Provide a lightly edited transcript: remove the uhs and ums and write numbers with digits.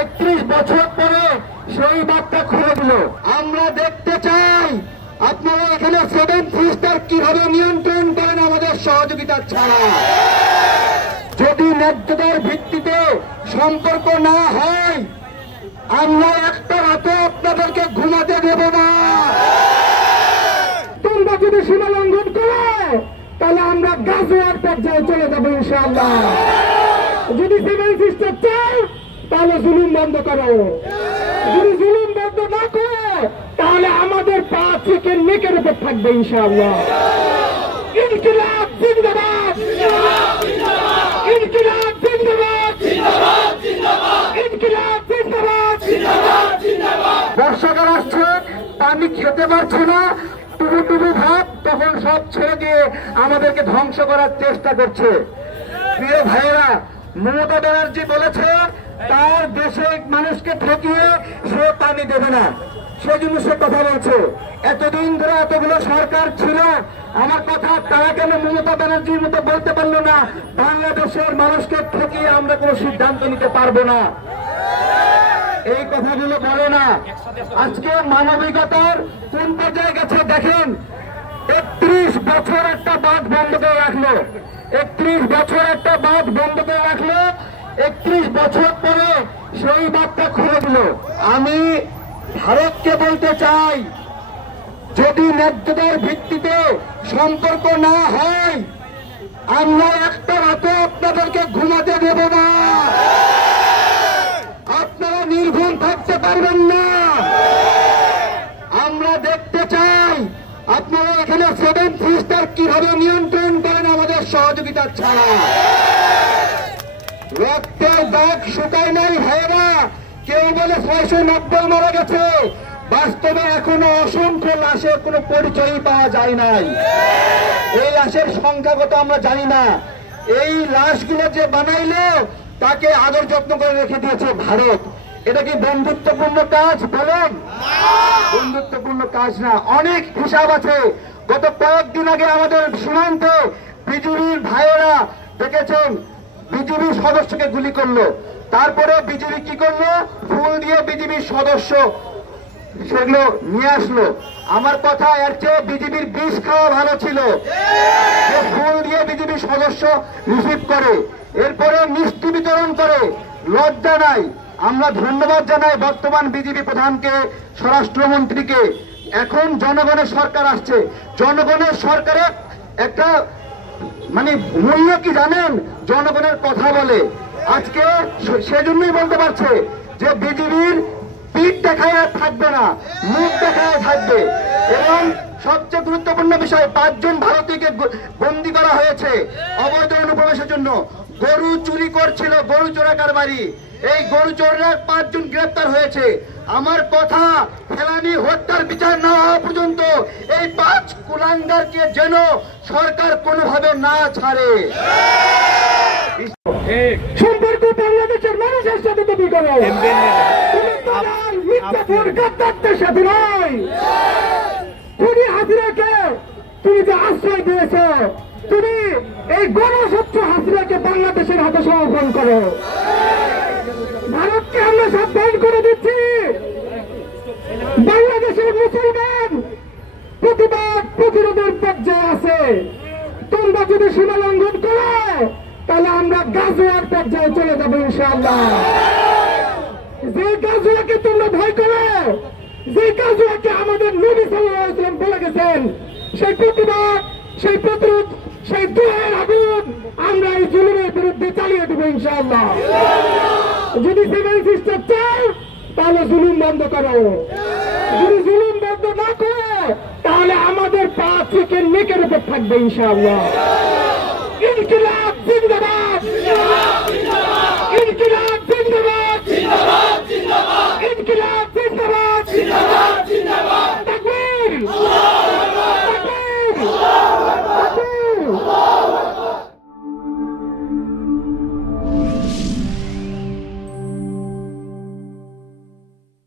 31 বছর পরে সেই বার্তা খুলে দিল। আমরা দেখতে চাই আপনারা এখানে 7 স্টার কিভাবে নিয়ন্ত্রণ করেন আমাদের সহযোগিতা ছাড়া। যদি ন্যায্যতার ভিত্তিতে সম্পর্ক না হয় আমরা একটা রাতে আপনাদেরকে ঘুমাতে দেব না। তোমরা যদি সীমা লঙ্ঘন করো তাহলে আমরা গাজওয়ার পর্যায়ে চলে যাবো ইনশাআল্লাহ। যদি 7 স্টার চাই তাহলে জুলুম বন্ধ করো, যদি জুলুম বন্ধ না করো তাহলে আমাদের পা চিকেন নেকের উপর থাকবে ইনশাআল্লাহ। ইনকিলাব জিন্দাবাদ, ইনকিলাব জিন্দাবাদ, ইনকিলাব জিন্দাবাদ। বর্ষাকাল আসছে, পানি খেতে পারছে না, টুবু টুবু ভাব, তখন সব ছেড়ে দিয়ে আমাদেরকে ধ্বংস করার চেষ্টা করছে। প্রিয় ভাইয়েরা, মমতা ব্যানার্জি বলেছে তার দেশে মানুষকে ঠকিয়ে সে পানি দেবে না, সেজন্য সে কথা বলছে। এতদিন ধরে এতগুলো সরকার ছিল, আমার কথা তারা কেন মমতা ব্যানার্জির মতো বলতে পারলো না বাংলাদেশের মানুষকে ঠকিয়ে আমরা কোনো সিদ্ধান্ত নিতে পারবো না? এই কথাগুলো বলে না। আজকে মানবিকতার কোন পর্যায়ে গেছে দেখেন। 31 বছর একটা বাঁধ বন্ধ করে রাখলো, 31 বছর একটা বাঁধ বন্ধ করে রাখলো, 31 বছর পরে সেই বাঁধটা খুলে দিল। আমি ভারতকে বলতে চাই, যদি ন্যায্যতার ভিত্তিতে সম্পর্ক না হয় আমরা একটা রাতে আপনাদেরকে ঘুমাতে দেব না। আপনারা নির্ঘুম থাকতে পারবেন না। আমরা দেখতে চাই আপনারা এখানে 7 স্টার কিভাবে নিয়ন্ত্রণ করেন আমাদের সহযোগিতা ছাড়া। রক্তের দাগ শুকায় নাই ভাইয়েরা। কেউ বলে 690 মারা গেছে, বাস্তবে এখনো অসংখ্য লাশের কোনো পরিচয়ই পাওয়া যায় নাই। এই লাশের সংখ্যা কত আমরা জানি না। এই লাশগুলো যে বানাইলো তাকে আদর যত্ন করে রেখে দিয়েছে ভারত। এটা কি বন্ধুত্বপূর্ণ কাজ বলেন? বন্ধুত্বপূর্ণ কাজ না। অনেক হিসাব আছে। গত কয়েকদিন আগে আমাদের সীমান্তে বিজিবির ভাইয়েরা দেখেছেন বিজিবির সদস্যকে গুলি করলো, তারপরে বিজিবি কি করলো, ফুল দিয়ে বিজিবির সদস্য সেগুলো নিয়ে আসলো। আমার কথা, এর চেয়ে বিজিবির বিষ খাওয়া ভালো ছিল। ফুল দিয়ে বিজিবির সদস্য রিসিভ করে, এরপরে মিষ্টি বিতরণ করে, লজ্জা নাই। আমরা ধন্যবাদ জানাই বর্তমান বিজিবি প্রধানকে, স্বরাষ্ট্রমন্ত্রীকে। এখন জনগণের সরকার আসছে, জনগণের সরকারের একটা মূল্য কি জানেন? জনগণের কথা বলে। আজকে সেজন্যই বলতে পারছে যে বিজিবির পিঠ দেখায় আর থাকবে না, মুখ দেখায় থাকবে। এবং সবচেয়ে গুরুত্বপূর্ণ বিষয়, 5 জন ভারতীয়কে বন্দী করা হয়েছে অবৈধ অনুপ্রবেশের জন্য। গরু চুরি করছিল, গরু চোরাকার বাড়ি, এই গরু চোররা 5 জন গ্রেপ্তার হয়েছে। আমার কথা, ফেলানি হত্যার বিচার না হওয়া পর্যন্ত এই 5 কুলাঙ্গারকে যেন সরকার কোনোভাবে না ছাড়ে। সম্পর্ক বাংলাদেশের মানুষের সাথে তৈরি করো, মিথ্যাপুর গাদ্দারদের সাথে নয়। খুনি হাসিনাকে তুমি যে আশ্রয় দিয়েছ, তুমি এই গণস্বচ্ছ হাসিনাকে বাংলাদেশের হাতে সমর্পণ করো। ভারতকে আমরা সাবধান করে দিচ্ছি, বাংলাদেশের মুসলমান প্রতিবাদ প্রতিরোধের পর্যায়ে আছে। তোমরা যদি সীমা লঙ্ঘন করো তাহলে আমরা গাজওয়ার পর্যায়ে চলে যাবো ইনশাআল্লাহ। যে গাজওয়াকে তোমরা ভয় করো, যে গাজওয়াকে আমাদের নবী সাল্লাল্লাহু আলাইহি ওয়াসাল্লাম বলে গেছেন, সেই প্রতিবাদ, সেই প্রতিরোধ, সেই দুয়ের আগুন আমরা এই জুলুমের বিরুদ্ধে চালিয়ে দেবো ইনশাআল্লাহ। যদি 7 স্টার চাই তাহলে জুলুম বন্ধ করো, যদি জুলুম বন্ধ না করো তাহলে আমাদের পা চিকেন নেকের উপর থাকবে ইনশাআল্লাহ। ইনকিলাব জিন্দাবাদ।